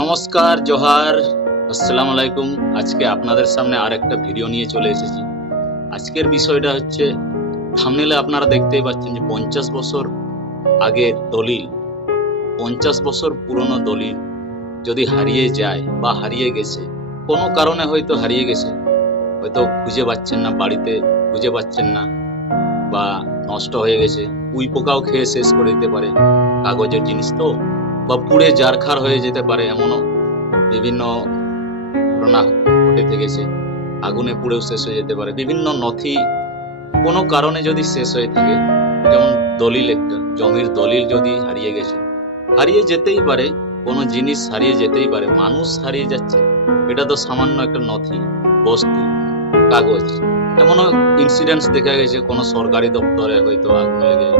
নমস্কার, জোহার। আসসালামু আলাইকুম। আজকে আপনাদের সামনে আর একটা ভিডিও নিয়ে চলে এসেছি। আজকের বিষয়টা হচ্ছে থামনেলে আপনারা দেখতেই পাচ্ছেন যে পঞ্চাশ বছর আগের দলিল, পঞ্চাশ বছর পুরনো দলিল যদি হারিয়ে যায় বা হারিয়ে গেছে, কোনো কারণে হয়তো হারিয়ে গেছে, হয়তো খুঁজে পাচ্ছেন না, বাড়িতে খুঁজে পাচ্ছেন না বা নষ্ট হয়ে গেছে, উই পোকাও খেয়ে শেষ করে দিতে পারে। কাগজের জিনিস তো। বা পুড়ে জারখার হয়ে যেতে পারে এমনও বিভিন্ন ঘটনা ঘটে থেকেছে। আগুনে পুড়েও শেষ হয়ে যেতে পারে। বিভিন্ন নথি কোনো কারণে যদি শেষ হয়ে থাকে, যেমন দলিল একটা, জমির দলিল যদি হারিয়ে গেছে, হারিয়ে যেতেই পারে, কোনো জিনিস হারিয়ে যেতেই পারে, মানুষ হারিয়ে যাচ্ছে, এটা তো সামান্য একটা নথি, বস্তু, কাগজ। এমনও ইনসিডেন্টস দেখা গেছে, কোনো সরকারি দপ্তরে হয়তো আগুন লেগে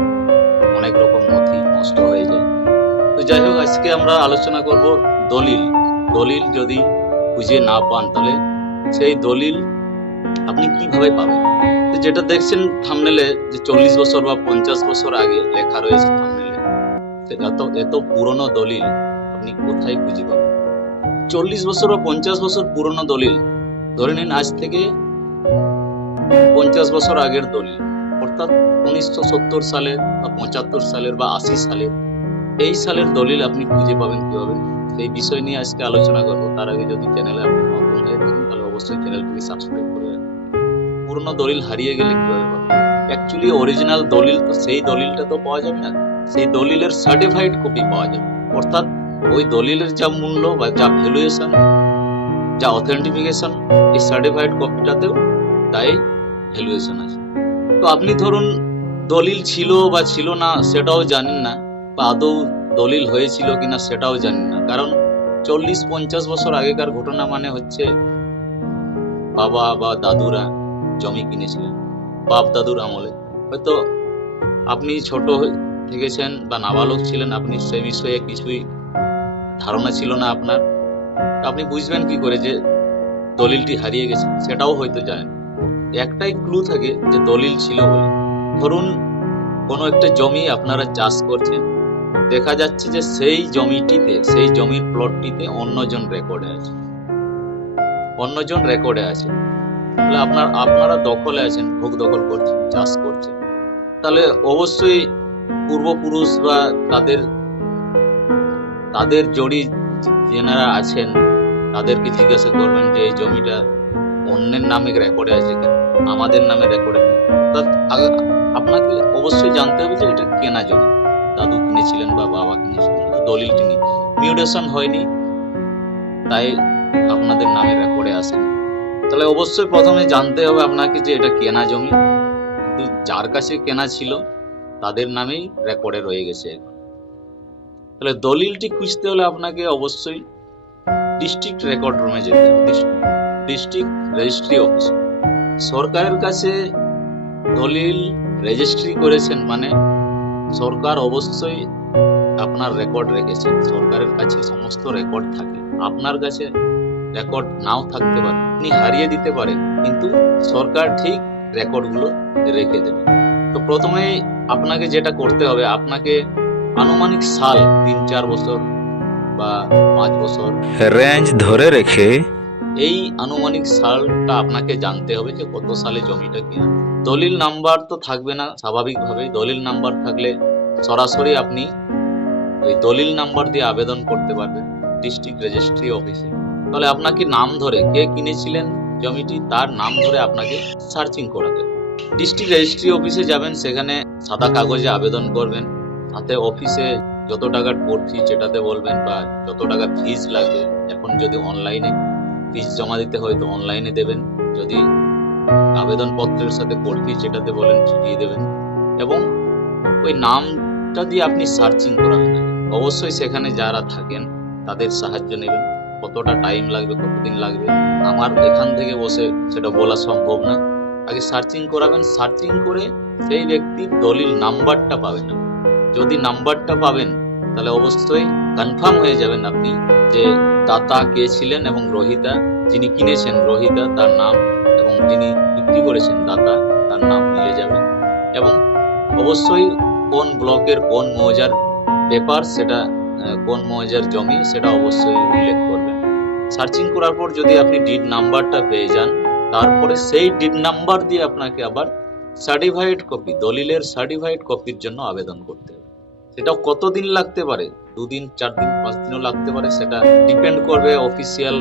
আজকে আমরা আলোচনা করব দলিল। দলিল যদি খুঁজে না পান তাহলে সেই দলিল আপনি কীভাবে পাবেন? যেটা দেখছেন থামনেলে যে চল্লিশ বছর বা পঞ্চাশ বছর আগে লেখা রয়েছে থামনেলে সেটা তো এত পুরনো দলিল আপনি কোথায় খুঁজে পাবেন? চল্লিশ বছর বা পঞ্চাশ বছর পুরনো দলিল, ধরে নিন আজ থেকে পঞ্চাশ বছর আগের দলিল, অর্থাৎ উনিশশো সত্তর সালের বা পঁচাত্তর সালের বা আশি সালের এই সালের দলিল আপনি খুঁজে পাবেন কীভাবে? সেই বিষয় নিয়ে আজকে আলোচনা করব। তার আগে যদি চ্যানেলে আপনি নতুন হয়ে থাকেন, তাহলে অবশ্যই চ্যানেলটিকে সাবস্ক্রাইব করে রাখবেন পুরনো দলিল হারিয়ে গেলে কীভাবে পাবেন? অ্যাকচুয়ালি অরিজিনাল দলিল তো, সেই দলিলটা তো পাওয়া যাবে না। সেই দলিলের সার্টিফাইড কপি পাওয়া যাবে। অর্থাৎ ওই দলিলের যা মূল্য বা যা ভ্যালুয়েশন যা অথেন্টিফিকেশন এই সার্টিফাইড কপিটাতেও তাই ভ্যালুয়েশন আছে। তো আপনি ধরুন দলিল ছিল বা ছিল না, সেটাও জানেন না। আদৌ দলিল হয়েছিল কিনা সেটাও জানি না। কারণ চল্লিশ পঞ্চাশ বছর আগেকার ঘটনা মানে হচ্ছে বাবা বা দাদুরা জমি কিনেছিলেন, বাপ দাদুর আমলে। হয়তো আপনি ছোট থেকেছেন বা নাবালক ছিলেন, আপনি সে বিষয়ে কিছুই ধারণা ছিল না আপনার। আপনি বুঝবেন কি করে যে দলিলটি হারিয়ে গেছে, সেটাও হয়তো জানেন। একটাই ক্লু থাকে যে দলিল ছিল বলে। ধরুন কোনো একটা জমি আপনারা চাষ করছেন দেখা যাচ্ছে যে সেই জমিটিতে, সেই জমির প্লটটিতে অন্যজন রেকর্ডে আছে। অন্যজন রেকর্ডে আছে। তাহলে আপনার, আপনারা দখলে আছেন, ভোগ দখল করছেন, চাষ করছেন। তাহলে অবশ্যই পূর্বপুরুষ বা তাদের তাদের জড়ি যেনারা আছেন, তাদেরকে জিজ্ঞাসা করবেন যে এই জমিটা অন্যের নামে রেকর্ডে আছে কেন, আমাদের নামে রেকর্ডে আপনাকে অবশ্যই জানতে হবে যে এটা কেনা জমি, দাদু কিনেছিলেন বা বাবা কিন্তু দলিলটি নেই মিউটেশন হয়নি। তাই আপনাদের নামে রেকর্ডে আসেনি। তাহলে অবশ্যই প্রথমে জানতে হবে আপনাকে যে এটা কেনা জমি। কিন্তু যার কাছে কেনা ছিল, তাদের নামেই রেকর্ডে রয়ে গেছে তাহলে দলিলটি খুঁজতে হলে আপনাকে অবশ্যই ডিস্ট্রিক্ট রেকর্ড রুমে যেতে হবে। ডিস্ট্রিক্ট রেজিস্ট্রি অফিস সরকারের কাছে দলিল রেজিস্ট্রি করেছেন মানে সরকার অবশ্যই আপনার রেকর্ড রেখেছে। সরকারের কাছে সমস্ত রেকর্ড থাকে। আপনার কাছে রেকর্ড নাও থাকতে পারে। আপনি হারিয়ে দিতে পারেন, কিন্তু সরকার ঠিক রেকর্ডগুলো রেখে দেবে। তো প্রথমে আপনাকে যেটা করতে হবে, আপনাকে আনুমানিক সাল, তিন, চার বছর বা পাঁচ বছর রেঞ্জ ধরে রেখে এই আনুমানিক সালটা আপনাকে জানতে হবে যে কত সালে জমিটা কিনা দলিল নাম্বার তো থাকবে না স্বাভাবিকভাবে দলিল নাম্বার থাকলে সরাসরি আপনি ওই দলিল নাম্বার দিয়ে আবেদন করতে পারবেন ডিস্ট্রিক্ট রেজিস্ট্রি অফিসে। তাহলে আপনাকে নাম ধরে কে কিনেছিলেন জমিটি, তার নাম ধরে আপনাকে সার্চিং করাতে ডিস্ট্রিক্ট রেজিস্ট্রি অফিসে যাবেন, সেখানে সাদা কাগজে আবেদন করবেন সাথে অফিসে যত টাকার ফি যেটাতে বলবেন বা যত টাকা ফিজ লাগবে। এখন যদি অনলাইনে ফিস জমা দিতে হয় তো অনলাইনে দেবেন। যদি আবেদনপত্রের সাথে কোর্ট ফি যেটাতে বলেন দিয়ে দেবেন। এবং ওই নামটা দিয়ে আপনি সার্চিং করাবেন। অবশ্যই সেখানে যারা থাকেন, তাদের সাহায্য নেবেন। কতটা টাইম লাগবে, কতদিন লাগবে, আমার এখান থেকে বসে সেটা বলা সম্ভব না। আগে সার্চিং করাবেন সার্চিং করে সেই ব্যক্তির দলিল নাম্বারটা পাবেন যদি নাম্বারটা পাবেন, তাহলে অবশ্যই কনফার্ম হয়ে যাবেন আপনি যে দাতা কে ছিলেন এবং রোহিতা, যিনি কিনেছেন রোহিতা তার নাম এবং যিনি বিক্রি করেছেন দাতা তার নাম মিলে যাবে। এবং অবশ্যই কোন ব্লকের কোন মৌজার পেপার সেটা কোন মৌজার জমি সেটা অবশ্যই উল্লেখ করবেন। সার্চিং করার পর যদি আপনি ডিড নাম্বারটা পেয়ে যান, তারপরে সেই ডিড নাম্বার দিয়ে আপনাকে আবার সার্টিফাইড কপি দলিলের সার্টিফাইড কপির জন্য আবেদন করতে হবে। সেটা কতদিন লাগতে পারে? দুদিন চার দিন পাঁচ দিনও লাগতে পারে, সেটা ডিপেন্ড করবে অফিসিয়াল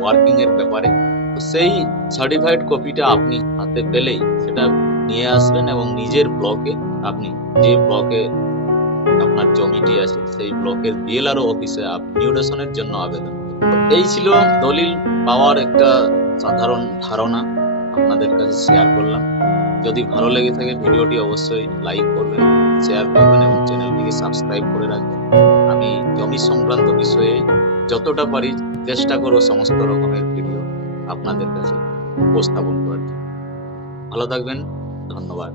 ওয়ার্কিং এর ব্যাপারে। তো সেই সার্টিফাইড কপিটা আপনি হাতে পেলেই সেটা নিয়ে আসবেন এবং নিজের ব্লকে আপনি যে ব্লকে আপনার জমিটি আছে, সেই ব্লকের বিএলআরও অফিসে মিউটেশনের জন্য আবেদন এই ছিল দলিল পাওয়ার একটা সাধারণ ধারণা আপনাদের কাছে শেয়ার করলাম। যদি ভালো লেগে থাকে, ভিডিওটি অবশ্যই লাইক করবেন শেয়ার করবেন এবং চ্যানেলটিকে সাবস্ক্রাইব করে রাখবেন আমি জমি সংক্রান্ত বিষয়ে যতটা পারি চেষ্টা করব সমস্ত রকমের ভিডিও আপনাদের কাছে উপস্থাপন করার। ভালো থাকবেন, ধন্যবাদ